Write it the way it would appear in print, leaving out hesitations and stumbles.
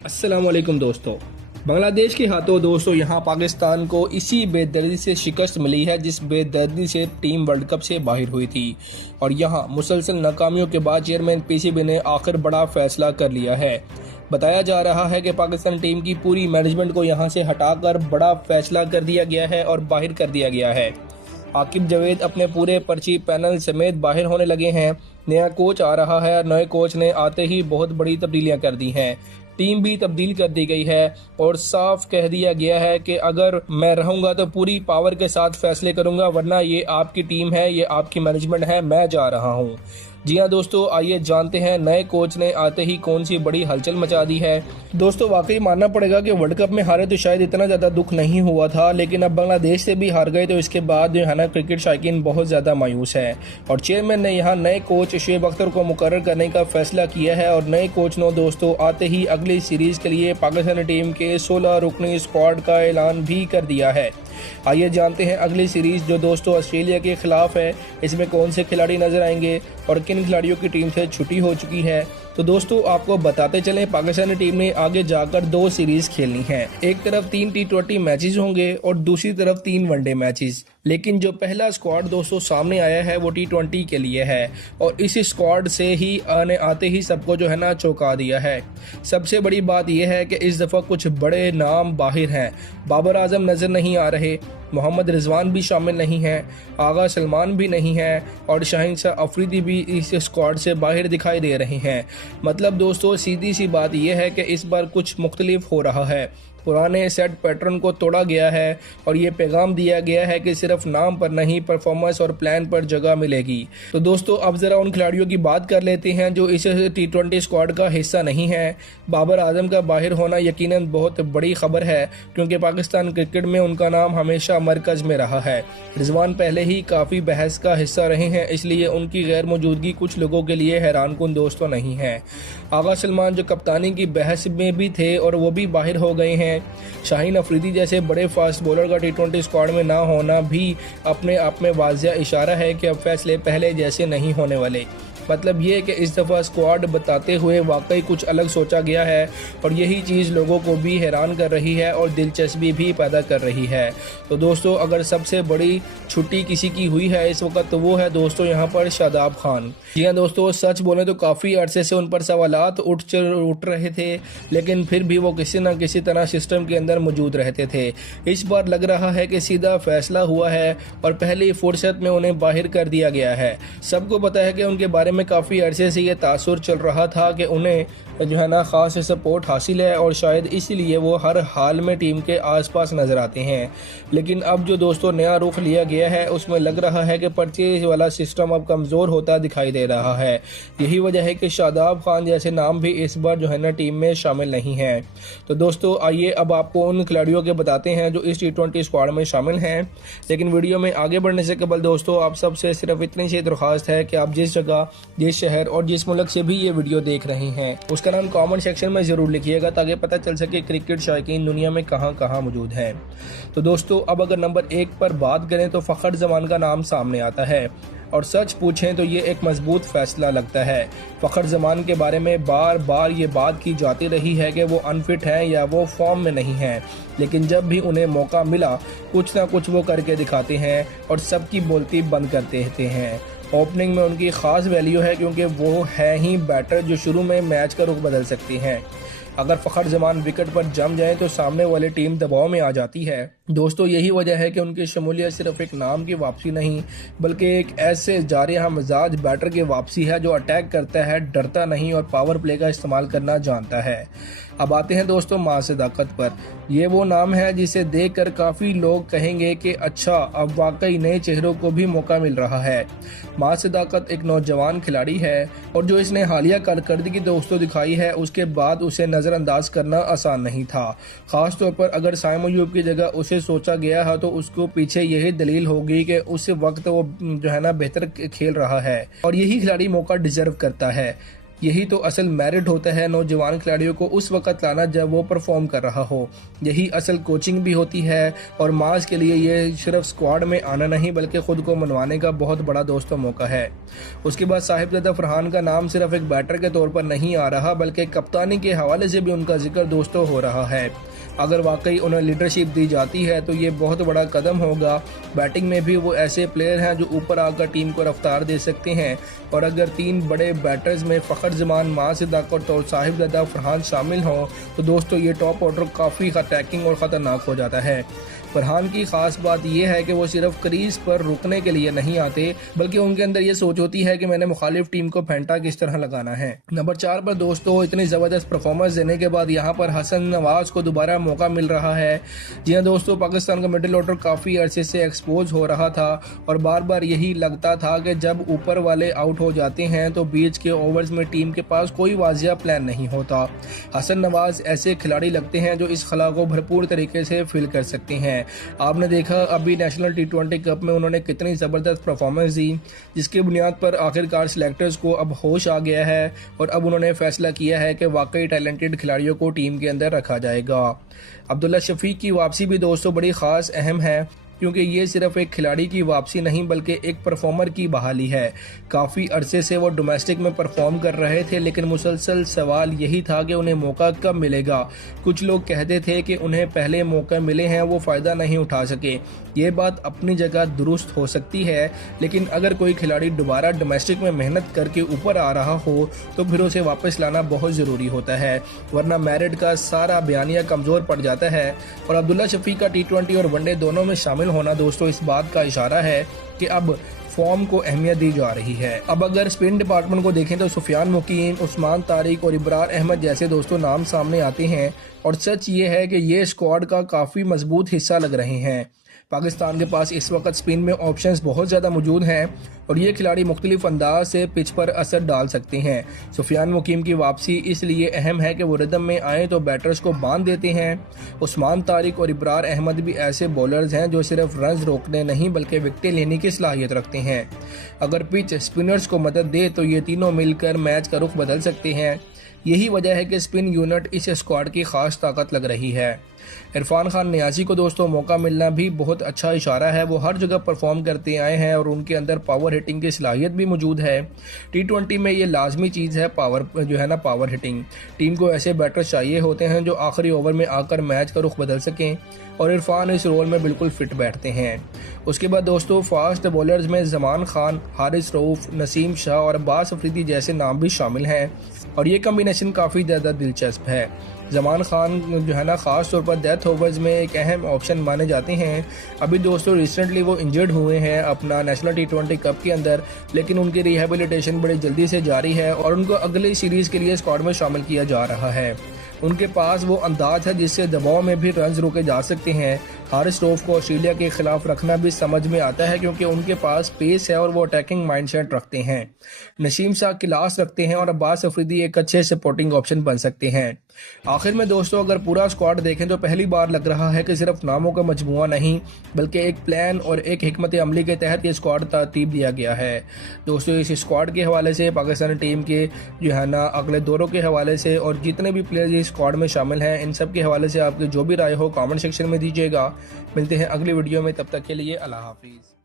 अस्सलामुअलैकुम दोस्तों। बांग्लादेश के हाथों दोस्तों यहाँ पाकिस्तान को इसी बेदर्दी से शिकस्त मिली है जिस बेदर्दी से टीम वर्ल्ड कप से बाहर हुई थी। और यहाँ मुसलसल नाकामियों के बाद चेयरमैन पीसीबी ने आखिर बड़ा फैसला कर लिया है। बताया जा रहा है कि पाकिस्तान टीम की पूरी मैनेजमेंट को यहाँ से हटाकर बड़ा फैसला कर दिया गया है और बाहर कर दिया गया है। आकिब जावेद अपने पूरे पर्ची पैनल समेत बाहर होने लगे हैं। नया कोच आ रहा है और नए कोच ने आते ही बहुत बड़ी तब्दीलियां कर दी हैं। टीम भी तब्दील कर दी गई है और साफ कह दिया गया है कि अगर मैं रहूंगा तो पूरी पावर के साथ फैसले करूंगा, वरना ये आपकी टीम है, ये आपकी मैनेजमेंट है, मैं जा रहा हूं। जी हाँ दोस्तों, आइए जानते हैं नए कोच ने आते ही कौन सी बड़ी हलचल मचा दी है। दोस्तों वाकई मानना पड़ेगा कि वर्ल्ड कप में हारे तो शायद इतना ज़्यादा दुख नहीं हुआ था, लेकिन अब बांग्लादेश से भी हार गए तो इसके बाद जो है ना क्रिकेट शायकीन बहुत ज़्यादा मायूस है। और चेयरमैन ने यहाँ नए कोच शुएब अख्तर को मुकर्रर करने का फैसला किया है और नए कोच ने दोस्तों आते ही अगली सीरीज़ के लिए पाकिस्तानी टीम के 16 रुकनी स्क्वाड का ऐलान भी कर दिया है। आइए जानते हैं अगली सीरीज जो दोस्तों ऑस्ट्रेलिया के खिलाफ है, इसमें कौन से खिलाड़ी नजर आएंगे और किन खिलाड़ियों की टीम से छुट्टी हो चुकी है। तो दोस्तों आपको बताते चलें, पाकिस्तानी टीम ने आगे जाकर 2 सीरीज खेलनी है। एक तरफ 3 T20 मैचेस होंगे और दूसरी तरफ 3 वनडे मैचेस। लेकिन जो पहला स्क्वाड दोस्तों सामने आया है वो T20 के लिए है और इस स्क्वाड से ही आते ही सबको जो है ना चौंका दिया है। सबसे बड़ी बात यह है कि इस दफ़ा कुछ बड़े नाम बाहर हैं। बाबर आजम नज़र नहीं आ रहे, मोहम्मद रिजवान भी शामिल नहीं है, आगा सलमान भी नहीं है और शाहीन शाह अफरीदी भी इस स्क्वाड से बाहर दिखाई दे रहे हैं। मतलब दोस्तों सीधी सी बात यह है कि इस बार कुछ मुख्तलिफ हो रहा है। पुराने सेट पैटर्न को तोड़ा गया है और ये पैगाम दिया गया है कि सिर्फ नाम पर नहीं, परफॉर्मेंस और प्लान पर जगह मिलेगी। तो दोस्तों अब ज़रा उन खिलाड़ियों की बात कर लेते हैं जो इस T20 स्क्वाड का हिस्सा नहीं है। बाबर आजम का बाहर होना यकीनन बहुत बड़ी खबर है क्योंकि पाकिस्तान क्रिकेट में उनका नाम हमेशा मरकज़ में रहा है। रिजवान पहले ही काफ़ी बहस का हिस्सा रहे हैं, इसलिए उनकी गैर मौजूदगी कुछ लोगों के लिए हैरान कुन दोस्तों नहीं है। आगा सलमान जो कप्तानी की बहस में भी थे और वो भी बाहर हो गए हैं। शाहीन अफरीदी जैसे बड़े फास्ट बॉलर का T20 स्क्वाड में ना होना भी अपने आप में वाज़िया इशारा है कि अब फैसले पहले जैसे नहीं होने वाले। मतलब ये कि इस दफ़ा स्क्वाड बताते हुए वाकई कुछ अलग सोचा गया है और यही चीज़ लोगों को भी हैरान कर रही है और दिलचस्पी भी पैदा कर रही है। तो दोस्तों अगर सबसे बड़ी छुट्टी किसी की हुई है इस वक्त तो वो है दोस्तों यहाँ पर शादाब खान। जी हाँ दोस्तों, सच बोले तो काफ़ी अरसे से उन पर सवालात उठ रहे थे, लेकिन फिर भी वो किसी न किसी तरह सिस्टम के अंदर मौजूद रहते थे। इस बार लग रहा है कि सीधा फैसला हुआ है और पहली फुर्सत में उन्हें बाहर कर दिया गया है। सबको पता है कि उनके बारे में काफ़ी अरसे से ये तासुर चल रहा था कि उन्हें जो है ना ख़ास सपोर्ट हासिल है और शायद इसीलिए वो हर हाल में टीम के आसपास नज़र आते हैं। लेकिन अब जो दोस्तों नया रुख लिया गया है उसमें लग रहा है कि पर्चे वाला सिस्टम अब कमज़ोर होता दिखाई दे रहा है। यही वजह है कि शादाब खान जैसे नाम भी इस बार जो है ना टीम में शामिल नहीं हैं। तो दोस्तों आइए अब आपको उन खिलाड़ियों के बताते हैं जो इस T20 स्क्वाड में शामिल हैं। लेकिन वीडियो में आगे बढ़ने से कबल दोस्तों आप सबसे सिर्फ इतनी सी दरख्वास्त है कि आप जिस जगह, जिस शहर और जिस मुल्क से भी ये वीडियो देख रहे हैं उसका नाम कमेंट सेक्शन में ज़रूर लिखिएगा ताकि पता चल सके क्रिकेट शायकीन दुनिया में कहां कहां मौजूद हैं। तो दोस्तों अब अगर नंबर 1 पर बात करें तो फ़खर जमान का नाम सामने आता है और सच पूछें तो ये एक मजबूत फैसला लगता है। फ़खर जमान के बारे में बार बार ये बात की जाती रही है कि वो अनफिट हैं या वो फॉर्म में नहीं हैं, लेकिन जब भी उन्हें मौका मिला कुछ ना कुछ वो करके दिखाते हैं और सबकी बोलती बंद करते रहते हैं। ओपनिंग में उनकी ख़ास वैल्यू है क्योंकि वो है ही बैटर जो शुरू में मैच का रुख बदल सकती हैं। अगर फ़खर जमान विकेट पर जम जाए तो सामने वाली टीम दबाव में आ जाती है। दोस्तों यही वजह है कि उनकी शमूलियत सिर्फ एक नाम की वापसी नहीं बल्कि एक ऐसे जारिया मिजाज बैटर की वापसी है जो अटैक करता है, डरता नहीं और पावर प्ले का इस्तेमाल करना जानता है। अब आते हैं दोस्तों मां सदाकत पर। ये वो नाम है जिसे देखकर काफ़ी लोग कहेंगे कि अच्छा अब वाकई नए चेहरों को भी मौका मिल रहा है। मां सदाकत एक नौजवान खिलाड़ी है और जो इसने हालिया कारकर्दगी दोस्तों दिखाई है उसके बाद उसे नज़रअंदाज करना आसान नहीं था। ख़ास तौर पर अगर साइम अयूब की जगह उसे सोचा गया है तो उसको पीछे यही दलील होगी कि उस वक्त वो जो है ना बेहतर खेल रहा है और यही खिलाड़ी मौका डिजर्व करता है। यही तो असल मेरिट होता है नौजवान खिलाड़ियों को उस वक्त लाना जब वो परफॉर्म कर रहा हो। यही असल कोचिंग भी होती है और मास के लिए ये सिर्फ स्क्वाड में आना नहीं बल्कि खुद को मनवाने का बहुत बड़ा दोस्तों मौका है। उसके बाद साहिबजादा फरहान का नाम सिर्फ एक बैटर के तौर पर नहीं आ रहा बल्कि कप्तानी के हवाले से भी उनका जिक्र दोस्तों हो रहा है। अगर वाकई उन्हें लीडरशिप दी जाती है तो ये बहुत बड़ा कदम होगा। बैटिंग में भी वो ऐसे प्लेयर हैं जो ऊपर आकर टीम को रफ्तार दे सकते हैं और अगर 3 बड़े बैटर्स में फ़खर जमान, माजिद अक़र और साहिबजादा फरहान शामिल हों तो दोस्तों ये टॉप ऑर्डर काफ़ी अटैकिंग और ख़तरनाक हो जाता है। फरहान की खास बात यह है कि वो सिर्फ क्रीज पर रुकने के लिए नहीं आते बल्कि उनके अंदर ये सोच होती है कि मैंने मुखालिफ टीम को फेंटा किस तरह लगाना है। नंबर 4 पर दोस्तों इतनी ज़बरदस्त परफॉर्मेंस देने के बाद यहाँ पर हसन नवाज को दोबारा मौका मिल रहा है। जी हाँ दोस्तों, पाकिस्तान का मिडिल ऑर्डर काफ़ी अरसे से एक्सपोज हो रहा था और बार बार यही लगता था कि जब ऊपर वाले आउट हो जाते हैं तो बीच के ओवर्स में टीम के पास कोई वाजिया प्लान नहीं होता। हसन नवाज ऐसे खिलाड़ी लगते हैं जो इस खला को भरपूर तरीके से फिल कर सकते हैं। आपने देखा अभी नेशनल T20 कप में उन्होंने कितनी ज़बरदस्त परफॉर्मेंस दी, जिसकी बुनियाद पर आखिरकार सिलेक्टर्स को अब होश आ गया है और अब उन्होंने फैसला किया है कि वाकई टैलेंटेड खिलाड़ियों को टीम के अंदर रखा जाएगा। अब्दुल्ला शफीक की वापसी भी दोस्तों बड़ी ख़ास अहम है क्योंकि ये सिर्फ एक खिलाड़ी की वापसी नहीं बल्कि एक परफॉर्मर की बहाली है। काफ़ी अरसे से वो डोमेस्टिक में परफॉर्म कर रहे थे लेकिन मुसलसल सवाल यही था कि उन्हें मौका कब मिलेगा। कुछ लोग कहते थे कि उन्हें पहले मौके मिले हैं, वो फ़ायदा नहीं उठा सके। ये बात अपनी जगह दुरुस्त हो सकती है, लेकिन अगर कोई खिलाड़ी दोबारा डोमेस्टिक में मेहनत करके ऊपर आ रहा हो तो फिर उसे वापस लाना बहुत ज़रूरी होता है, वरना मैरिट का सारा बयानिया कमज़ोर पड़ जाता है। और अब्दुल्ला शफीक का T20 और वनडे दोनों में शामिल होना दोस्तों इस बात का इशारा है कि अब फॉर्म को अहमियत दी जा रही है। अब अगर स्पिन डिपार्टमेंट को देखें तो सुफियान मुकीम, उस्मान तारिक और इब्रार अहमद जैसे दोस्तों नाम सामने आते हैं और सच ये है कि ये स्क्वाड का काफ़ी मजबूत हिस्सा लग रहे हैं। पाकिस्तान के पास इस वक्त स्पिन में ऑप्शंस बहुत ज़्यादा मौजूद हैं और ये खिलाड़ी मुख्तलिफ अंदाज से पिच पर असर डाल सकते हैं। सुफियान मुकीम की वापसी इसलिए अहम है कि वो रिदम में आए तो बैटर्स को बांध देते हैं। उस्मान तारिक और इब्रार अहमद भी ऐसे बॉलर्स हैं जो सिर्फ रन्स रोकने नहीं बल्कि विकेटें लेने की सलाहियत रखते हैं। अगर पिच स्पिनर्स को मदद दे तो ये तीनों मिलकर मैच का रुख बदल सकते हैं। यही वजह है कि स्पिन यूनिट इस स्क्वाड की खास ताकत लग रही है। इरफान खान नियाज़ी को दोस्तों मौका मिलना भी बहुत अच्छा इशारा है। वो हर जगह परफॉर्म करते आए हैं और उनके अंदर पावर हिटिंग की सलाहियत भी मौजूद है। T20 में ये लाजमी चीज़ है पावर हिटिंग। टीम को ऐसे बैटर्स चाहिए होते हैं जो आखिरी ओवर में आकर मैच का रुख बदल सकें और इरफान इस रोल में बिल्कुल फिट बैठते हैं। उसके बाद दोस्तों फास्ट बॉलर्स में जमान खान, हारिस रऊफ, नसीम शाह और अब्बास अफरीदी जैसे नाम भी शामिल हैं और ये कम्बिनेशन काफ़ी ज़्यादा दिलचस्प है। जमान खान ख़ास तौर पर डेथ ओवर्स में एक अहम ऑप्शन माने जाते हैं। अभी दोस्तों रिसेंटली वो इंजर्ड हुए हैं अपना नेशनल T20 कप के अंदर, लेकिन उनकी रिहेबिलिटेशन बड़ी जल्दी से जारी है और उनको अगली सीरीज़ के लिए स्क्वाड में शामिल किया जा रहा है। उनके पास वो अंदाज है जिससे दबाव में भी रन्स रोके जा सकते हैं। हारिस रऊफ को ऑस्ट्रेलिया के खिलाफ रखना भी समझ में आता है क्योंकि उनके पास पेस है और वो अटैकिंग माइंडसेट रखते हैं। नसीम शाह क्लास रखते हैं और अब्बास अफरीदी एक अच्छे सपोर्टिंग ऑप्शन बन सकते हैं। आखिर में दोस्तों अगर पूरा स्क्वाड देखें तो पहली बार लग रहा है कि सिर्फ नामों का मजमुआ नहीं बल्कि एक प्लान और एक हिकमत अमली के तहत ये स्क्वाड तरतीब दिया गया है। दोस्तों इस स्क्वाड के हवाले से, पाकिस्तानी टीम के अगले दौरों के हवाले से और जितने भी प्लेयर्स इस स्क्वाड में शामिल हैं इन सब के हवाले से आपकी जो भी राय हो कमेंट सेक्शन में दीजिएगा। मिलते हैं अगली वीडियो में, तब तक के लिए अल्लाह हाफिज़।